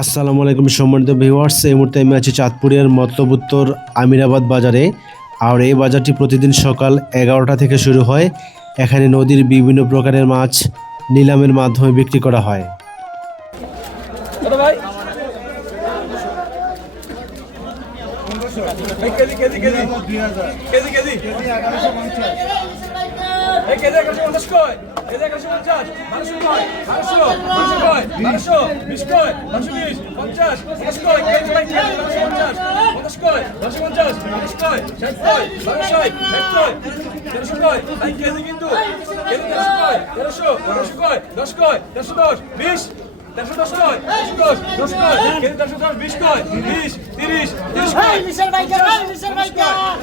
আসসালামু আলাইকুম সম্মানিত ভিউয়ার্স এই মুহূর্তে আমি আছি চাঁদপুরের মতলব উত্তর আমিরাবাদ বাজারে। আর এই বাজারটি প্রতিদিন সকাল এগারোটা থেকে শুরু হয়। এখানে নদীর বিভিন্ন প্রকারের মাছ নিলামের মাধ্যমে বিক্রি করা হয় KG KG KG KG KG KG তেরোশো ভাই কেজি কিন্তু। তেরোশো কয়? তেরোশো। কয়? দশ কয়? তেরোশো দশ। বিশ। তেরোশো দশ কয় তেরোশো দশ দশ কেজি তেরোশো দশ বিশ কয় বিশ তিরিশ তিরিশ তিরিশ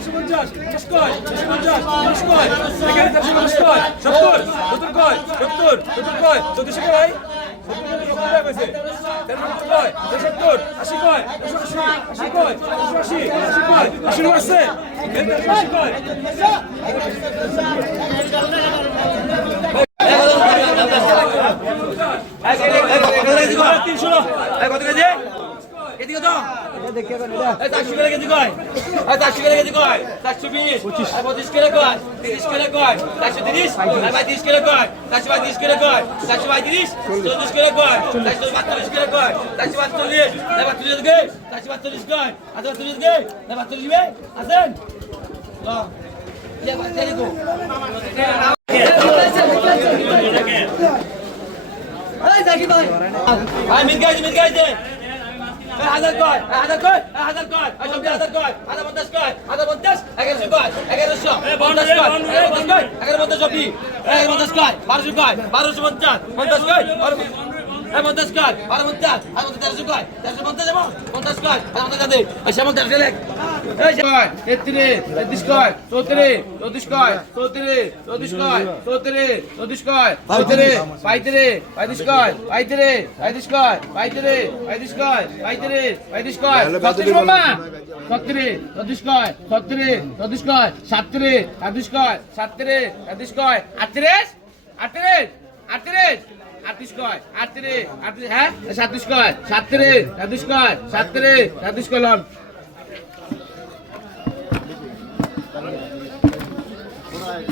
পঞ্চাশ পঞ্চাশ কয় তিরিশ পঞ্চাশ পঞ্চাশ কয় এখানে তেরোশো পঞ্চাশ কয় সত্তর সত্তর কয় সত্তর সত্তর কয় চোদ্দশো কয় ভাই সত্তর আশি কয় আশি আশি কয় আশি আশি কয় আশি আছে আশি কয় তিনশো কত কেজি কেজি কত এই চারশো করে কেজি কয়? হাজার কয় হাজার কয় হাজার কয় সব হাজার কয় হাজার পঞ্চাশ কয় হাজার পঞ্চাশ এগারোশো কয় এগারোশো পঞ্চাশ কয় এগারো পঞ্চাশ কয় এগারো পঞ্চাশ সবজি এগারো পঞ্চাশ কয় বারোশো কয় বারোশো পঞ্চাশ পঞ্চাশ কয় পঞ্চাশ কয় বারো পঞ্চাশ আর পঞ্চাশ তেরোশো কয় তেরোশো পঞ্চাশ এবং পঞ্চাশ কয় আর পঞ্চাশ সেমন তেরোশো কয় তেত্রিশ তেত্রিশ কয়? চৌত্রিশ চৌত্রিশ কয়? চৌত্রিশ চৌত্রিশ কয়? চৌত্রিশ চৌত্রিশ কয়? পঁয়ত্রিশ পঁয়ত্রিশ পঁয়ত্রিশ কয়? পঁয়ত্রিশ পঁয়ত্রিশ কয়? পঁয়ত্রিশ পঁয়ত্রিশ কয়? পঁয়ত্রিশ পঁয়ত্রিশ কয়? ছত্রিশ মামা ছত্রিশ ছত্রিশ কয়? ছত্রিশ ছত্রিশ কয়? সাতত্রিশ সাতত্রিশ কয়? সাতত্রিশ সাতত্রিশ কয়? আটত্রিশ আটত্রিশ আটত্রিশ আটত্রিশ কয়? আটত্রিশ আটত্রিশ হ্যাঁ? সাতত্রিশ কয়? সাতত্রিশ সাতত্রিশ কয়? সাতত্রিশ সাতত্রিশ কয় লন? কোথায়